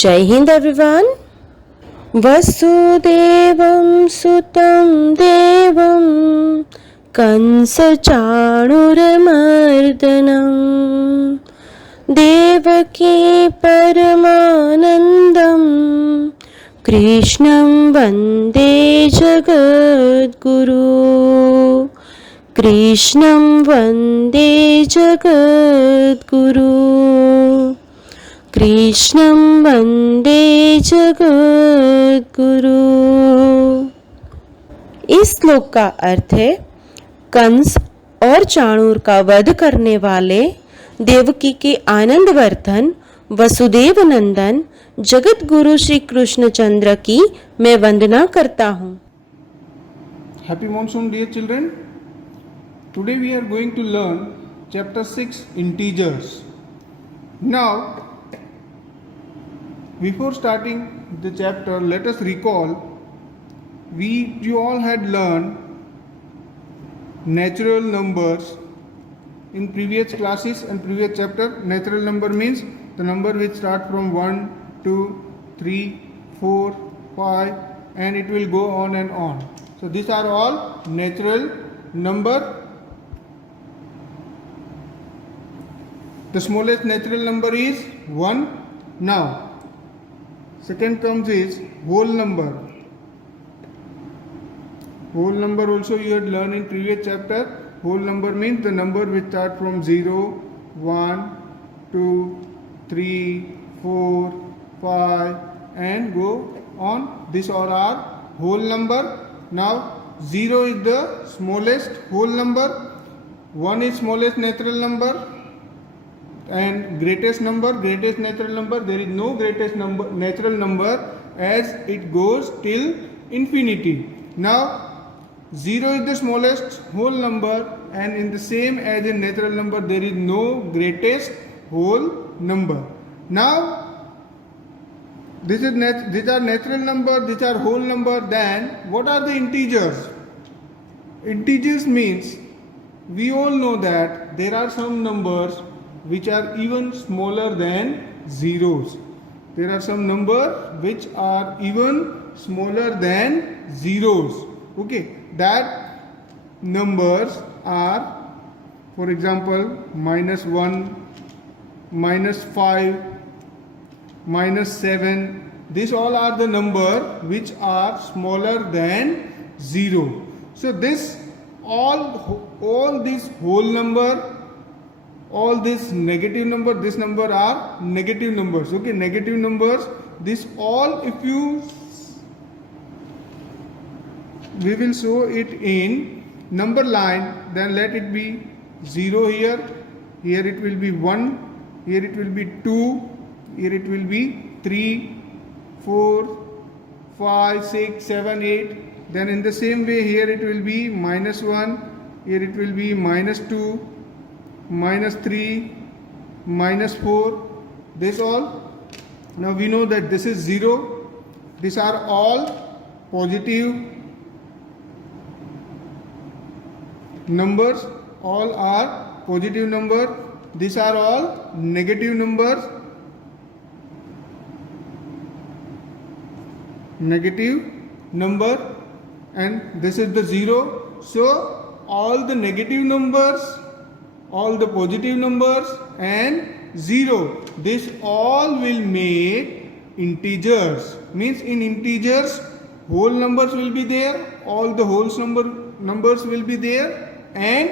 जय हिंद एवरीवन। वसुदेवं सुतं देवं कंसचाणूरमर्दनं देवकी परमानन्दं कृष्णं वन्दे जगद्गुरु। कृष्णं वन्दे जगद्गुरु। कृष्णं वन्दे जगद्गुरु। इस श्लोक का अर्थ है, कंस और चाणूर का वध करने वाले देवकी के आनंदवर्धन वसुदेव नंदन जगत गुरु श्री कृष्णचंद्र की मैं वंदना करता हूँ। Happy monsoon, dear children. Today we are going to learn chapter 6, integers. Now, before starting the chapter, let us recall you all had learned natural numbers in previous classes and previous chapter. Natural number means the number which start from 1, 2, 3, 4, 5 and it will go on and on. So these are all natural number. The smallest natural number is 1. Now second comes is whole number. Whole number also you had learned in previous chapter. Whole number means the number which start from 0, 1, 2, 3, 4, 5 and go on. These all are whole number. Now 0 is the smallest whole number, 1 is smallest natural number and greatest natural number. There is no greatest number natural number as it goes till infinity. Now 0 is the smallest whole number and in the same as in natural number there is no greatest whole number. Now these are natural number, these are whole number. Then what are the integers? Integers means we all know that there are some numbers which are even smaller than zeros. There are some numbers which are even smaller than zeros. Okay, that numbers are, for example, -1, -5, -7. These all are the number which are smaller than 0. So this all this whole number, all this negative number, this number are negative numbers. Okay, negative numbers, this all if you we will show it in number line, then let it be 0 here, here it will be 1, here it will be 2, here it will be 3, 4, 5, 6, 7, 8. Then in the same way here it will be -1, here it will be -2, -3, -4. This all. Now we know that this is 0. These are all positive numbers. All are positive number. These are all negative numbers. Negative number and this is the 0. So all the negative numbers, all the positive numbers and 0, this all will make integers. Means in integers whole numbers will be there, all the whole numbers will be there and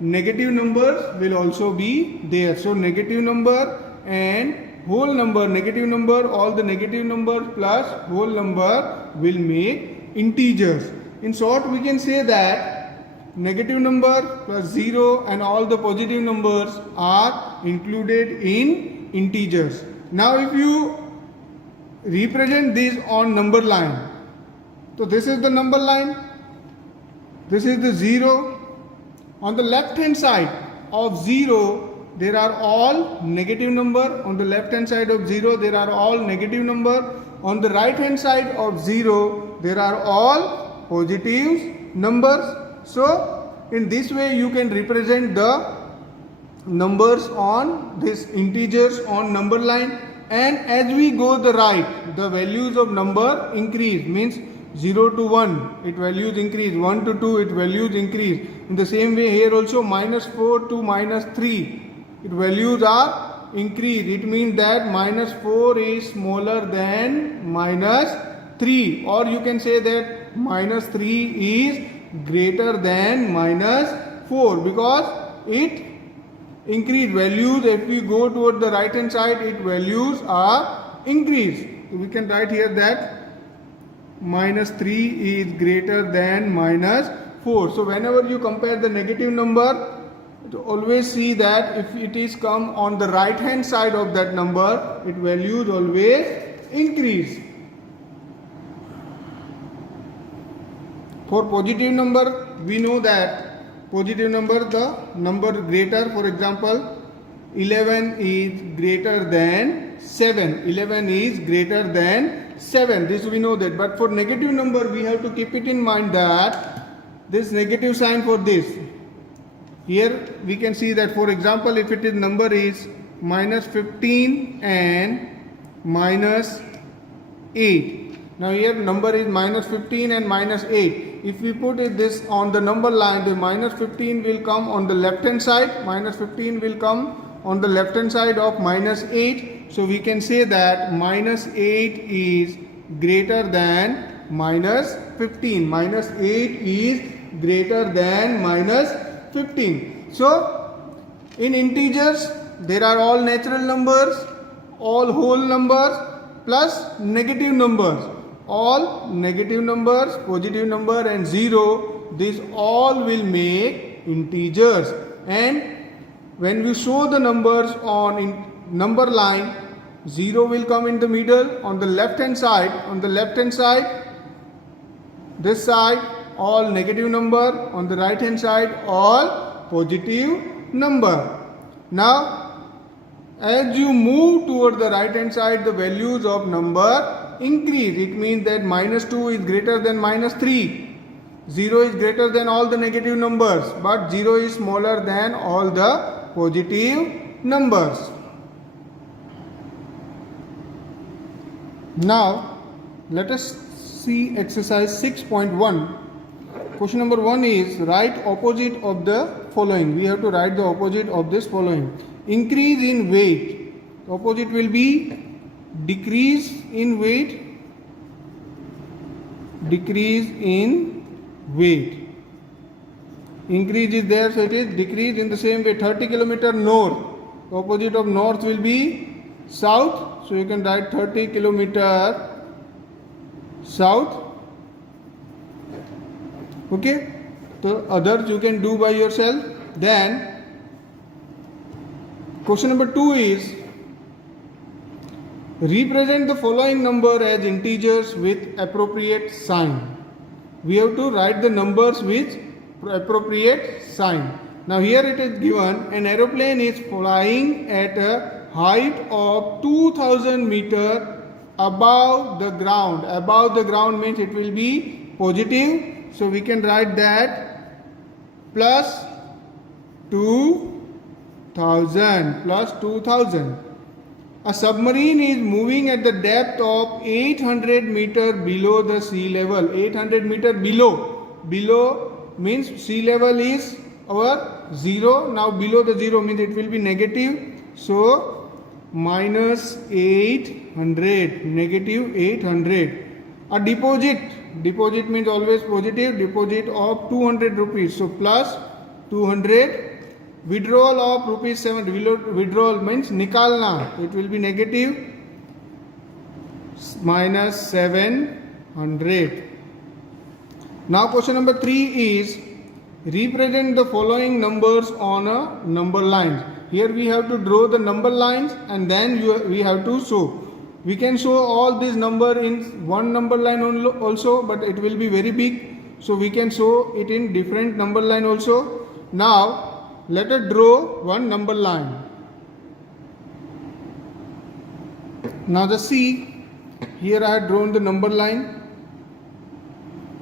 negative numbers will also be there. So negative number and whole number, negative number, all the negative numbers plus whole number will make integers. In short, we can say that negative number plus 0 and all the positive numbers are included in integers. Now if you represent these on number line, so this is the number line, this is the 0. On the left hand side of 0 there are all negative number. On the left hand side of 0 there are all negative number. On the right hand side of 0 there are all positive numbers. So in this way you can represent the numbers on this integers on number line. and as we go the right, the values of number increase, means 0 to 1 it values increase, 1 to 2 it values increase. In the same way here also minus 4 to minus 3 it values are increase. It means that minus 4 is smaller than minus 3, or you can say that minus 3 is greater than minus 4, because it increase values. If we go toward the right hand side, its values are increase. So we can write here that minus 3 is greater than minus 4. So whenever you compare the negative number, always see that if it is come on the right hand side of that number, its values always increase. For positive number, we know that positive number, the number greater, for example 11 is greater than 7, 11 is greater than 7, this we know that. But for negative number, we have to keep it in mind that this negative sign for this, here we can see that, for example, if it is number is minus 15 and minus 8. Now here number is minus 15 and minus 8. If we put this on the number line, the minus 15 will come on the left hand side, minus 15 will come on the left hand side of minus 8. So we can say that minus 8 is greater than minus 15. Minus 8 is greater than minus 15. So in integers there are all natural numbers, all whole numbers plus negative numbers. All negative numbers, positive number and 0, these all will make integers. And when we show the numbers on number line, 0 will come in the middle on the left hand side. On the left hand side, this side all negative number, on the right hand side all positive number. Now as you move toward the right hand side, the values of number increase. It means that minus 2 is greater than minus 3. 0 is greater than all the negative numbers, but 0 is smaller than all the positive numbers. Now let us see exercise 6.1. Question number 1 is write opposite of the following. We have to write the opposite of this following. Increase in weight. The opposite will be decrease in weight. Decrease in weight. Increase is there, so it is decrease. In the same way, 30 kilometer north. The opposite of north will be south. So you can write 30 kilometer south. Okay. So others you can do by yourself. Then question number 2 is represent the following number as integers with appropriate sign. We have to write the numbers with appropriate sign. Now here it is given an aeroplane is flying at a height of 2000 meter above the ground. Above the ground means it will be positive. So we can write that plus 2000 plus 2000. A submarine is moving at the depth of 800 meter below the sea level. 800 meter below. Below means sea level is our 0. Now below the 0 means it will be negative. So minus 800. Negative 800. A deposit. Deposit means always positive. Deposit of 200 rupees. So plus 200. Withdrawal of rupees 7. Withdrawal means nikalna. It will be negative minus 700. Now question number 3 is represent the following numbers on a number line. Here we have to draw the number lines and then we have to show. We can show all these number in one number line also, but it will be very big. So we can show it in different number line also. Now let us draw one number line. Now the see, here I have drawn the number line.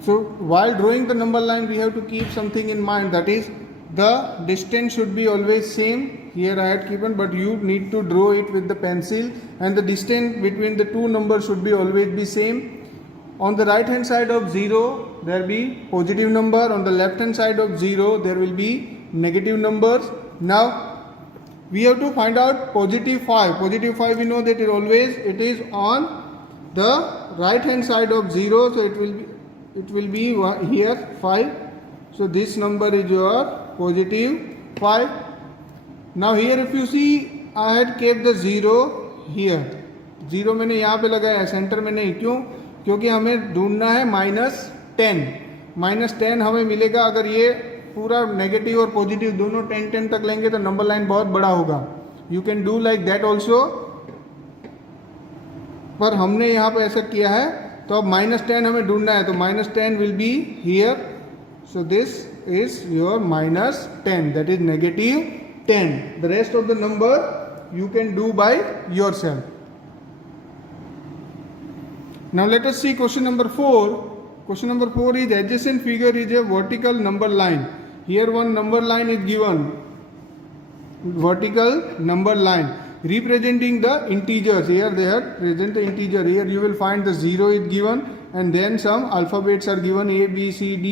So while drawing the number line, we have to keep something in mind, that is the distance should be always same. Here I had given, but you need to draw it with the pencil, and the distance between the two numbers should be always be same. On the right hand side of 0 there will be positive number, on the left hand side of 0 there will be negative numbers. Now we have to find out positive 5. Positive 5 we know that it is on the right hand side of 0, so it will be here 5. So this number is your positive 5. Now here if you see I had kept the 0 here. 0 मैंने यहाँ पे लगाया, centre में नहीं. क्यों? क्योंकि हमें ढूंढना है -10. -10 हमें मिलेगा अगर ये पूरा नेगेटिव और पॉजिटिव दोनों 10 तक लेंगे तो नंबर लाइन बहुत बड़ा होगा. You can do like that also, पर हमने यहाँ पे ऐसा किया है. तो अब -10 हमें ढूंढना है, तो -10 will be here. So this is your -10, that is -10. The rest of the number you can do by your self. Now let us see question number 4. Question number 4 is adjacent figure is a vertical number line. Here one number line is given. Vertical number line representing the integers. Here they are present the integer. Here you will find the 0 is given and then some alphabets are given A, B, C, D,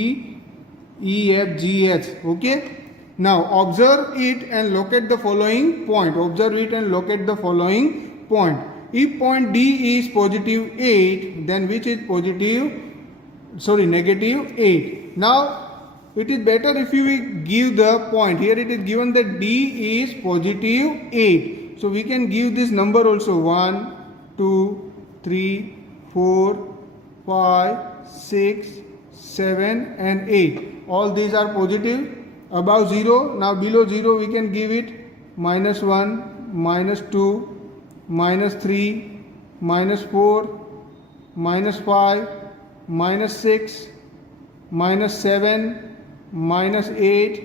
E, F, G, H. Okay. Now observe it and locate the following point. Observe it and locate the following point. If point D is positive 8, then which is negative 8. Now it is better if you give the point. Here it is given that D is positive 8. So we can give this number also 1, 2, 3, 4, 5, 6, 7 and 8. All these are positive above 0. Now below 0 we can give it -1, -2, -3, -4, -5, -6, -7, -8,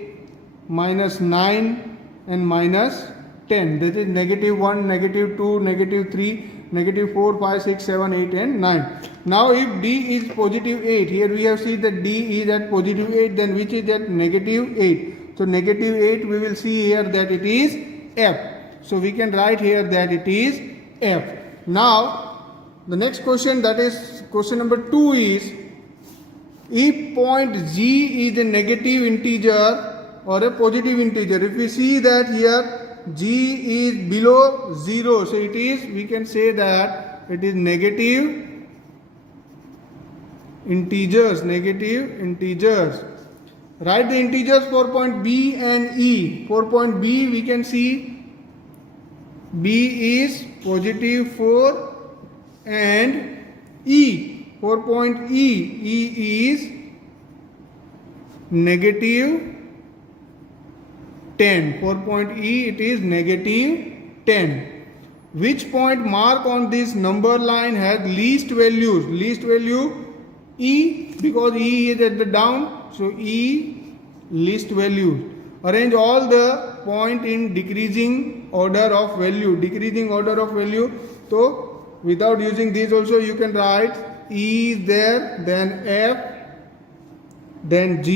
-9 and -10. That is -1, -2, -3, -4, 5, 6, 7, 8 and 9. Now if D is positive 8, here we have seen that D is at positive 8, then which is at -8. So -8 we will see here that it is F. So we can write here that it is F. Now the next question, that is question number 2, is if point G is a negative integer or a positive integer. If we see that here G is below 0, so it is, we can say that it is negative integers. Write the integers for point B and E. For point B we can see B is positive 4 and E. For point E is negative 10. For point E it is -10. Which point mark on this number line has least values? Least value E, because E is at the down, so E least values. Arrange all the point in decreasing order of value. So without using these also you can write E is there, then F, then G,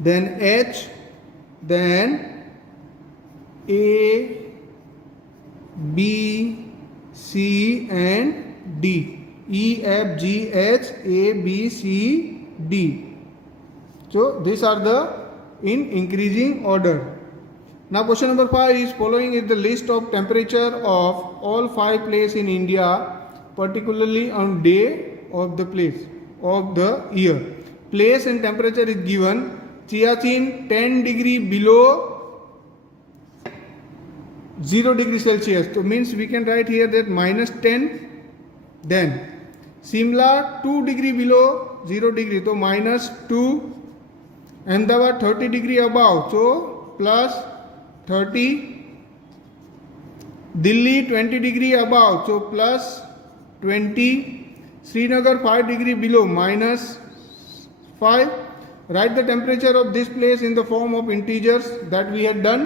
then H, then A, B, C and D. E, F, G, H, A, B, C, D. So these are the in increasing order. Now question number 5 is following is the list of temperature of all 5 places in India, particularly on day of the place of the year. Place and temperature is given. Siachen 10 degree below 0 degree Celsius. So means we can write here that -10. Then Simla 2 degree below 0 degree, so -2. Ahmedabad 30 degree above, so +30. Delhi 20 degree above, so +20. Srinagar 5 degree below, -5. Write the temperature of this place in the form of integers that we had done.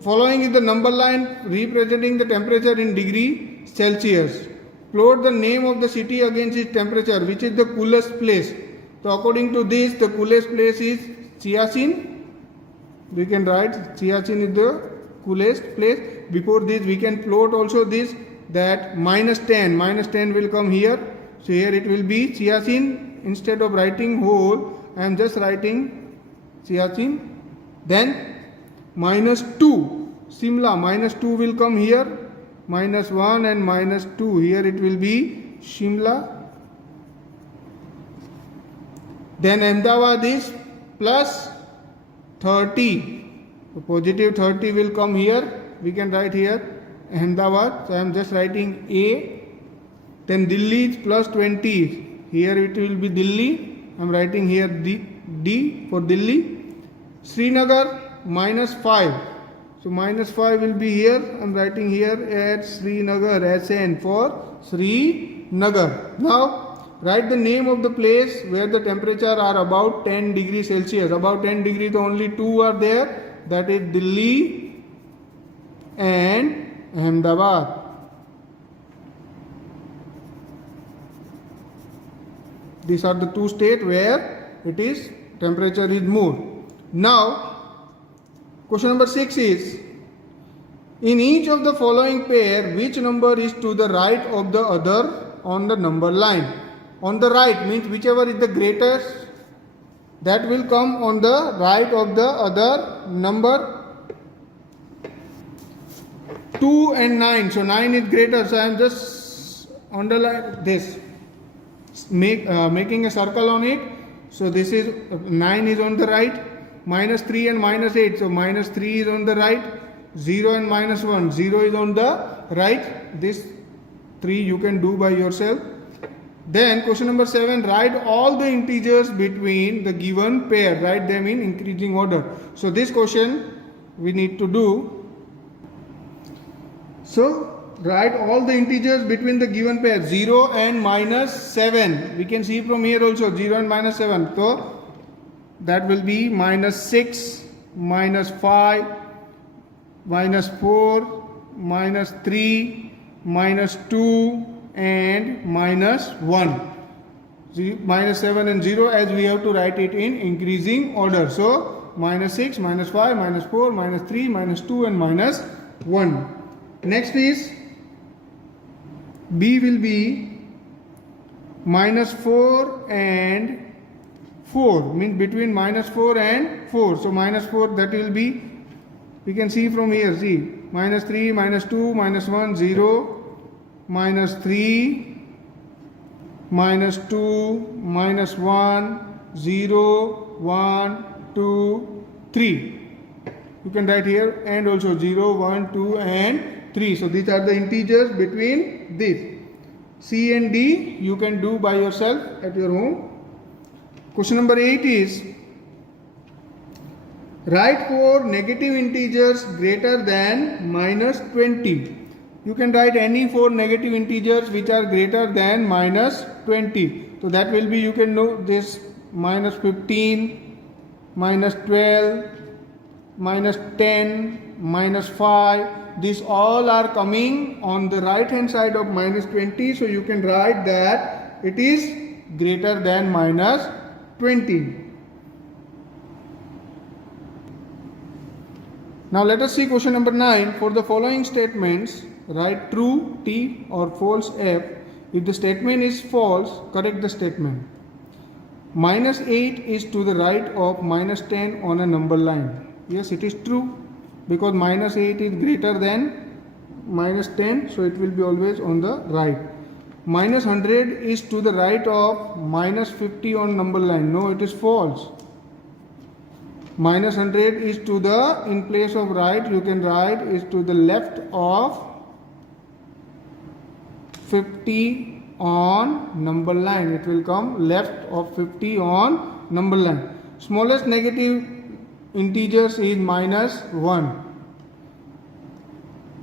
Following is the number line representing the temperature in degree Celsius. Plot the name of the city against its temperature, which is the coolest place. So according to this, the coolest place is Siachen. We can write Siachen is the coolest place. Before this, we can plot also this, that minus 10 will come here. So here it will be Siachen. Instead of writing whole, I am just writing Siachen. Then minus 2, Shimla, minus 2 will come here. Minus 1 and minus 2, here it will be Shimla. Then Ahmedabad is plus 30. So positive 30 will come here. We can write here Ahmedabad. So I am just writing A. Then Delhi is plus 20. Here it will be Delhi. I am writing here D for Delhi. Srinagar minus 5. So minus 5 will be here. I am writing here at Srinagar, SN for Srinagar. Now write the name of the place where the temperature are about 10 degrees Celsius. About 10 degrees, only two are there. That is Delhi and Ahmedabad. These are the two states where it is temperature is more. Now question number 6 is, in each of the following pair, which number is to the right of the other on the number line? On the right means whichever is the greatest, that will come on the right of the other number. 2 and 9. So 9 is greater. So I am just underline this, making a circle on it. So this is 9 is on the right. Minus 3 and minus 8. So minus 3 is on the right. 0 and minus 1. 0 is on the right. This 3 you can do by yourself. Then question number 7, write all the integers between the given pair. Write them in increasing order. So this question we need to do. So write all the integers between the given pair, 0 and minus 7. We can see from here also 0 and minus 7. So that will be minus 6, minus 5, minus 4, minus 3, minus 2 and minus 1. Minus 7 and 0, as we have to write it in increasing order. So minus 6, minus 5, minus 4, minus 3, minus 2 and minus 1. Next is B will be minus 4 and 4, means between minus 4 and 4. So minus 4, that will be, we can see from here, see, minus 3, minus 2, minus 1, 0, minus 3, minus 2, minus 1, 0, 1, 2, 3. You can write here and also 0, 1, 2 and 3. So these are the integers between this. C and D you can do by yourself at your home. Question number 8 is, write 4 negative integers greater than minus 20. You can write any 4 negative integers which are greater than minus 20. So that will be, you can know this, minus 15, minus 12, minus 10, minus 5. These all are coming on the right hand side of minus 20. So you can write that it is greater than minus 20. Now let us see question number 9. For the following statements, write true T or false F. If the statement is false, correct the statement. Minus 8 is to the right of minus 10 on a number line. Yes, it is true, because minus 8 is greater than minus 10, so it will be always on the right. Minus 100 is to the right of minus 50 on number line. No, it is false. Minus 100 is to the, in place of right, you can write is to the left of 50 on number line. It will come left of 50 on number line. Smallest negative integers is minus 1.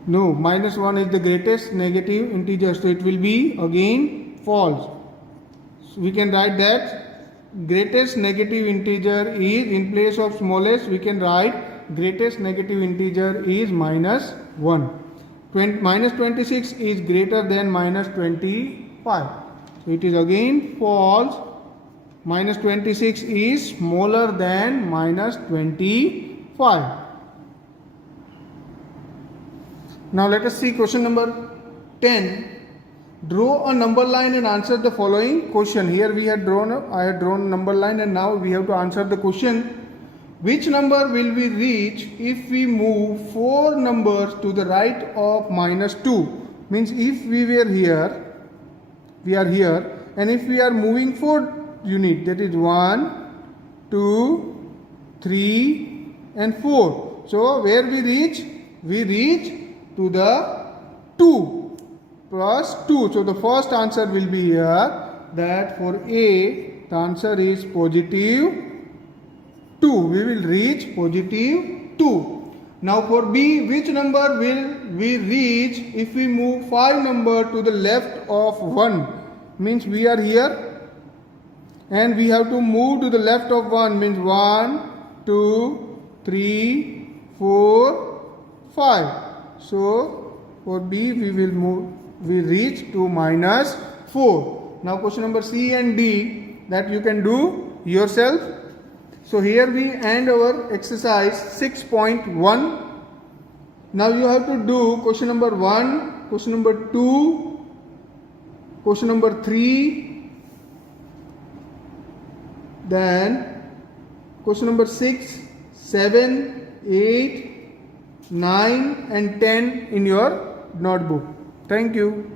No, minus 1 is the greatest negative integer, so it will be again false. So we can write that greatest negative integer is, in place of smallest, we can write greatest negative integer is minus 1. Minus 26 is greater than minus 25. So it is again false. minus 26 is smaller than minus 25. Now let us see question number 10. Draw a number line and answer the following question. Here we had I had drawn a number line, and now we have to answer the question. Which number will we reach if we move 4 numbers to the right of minus 2? Means if we were here, we are here, and if we are moving 4 units, that is 1, 2, 3 and 4. So where we reach? We reach to the 2 plus 2. So the first answer will be here, that for A the answer is positive 2. We will reach positive 2. Now for B, which number will we reach if we move 5 number to the left of 1? Means we are here and we have to move to the left of 1, means 1, 2, 3, 4, 5. So for B we reach to minus 4. Now question number C and D, that you can do yourself. So here we end our exercise 6.1. Now you have to do question number 1, question number 2, question number 3, then question number 6, 7, 8, 9 and 10 in your notebook. Thank you.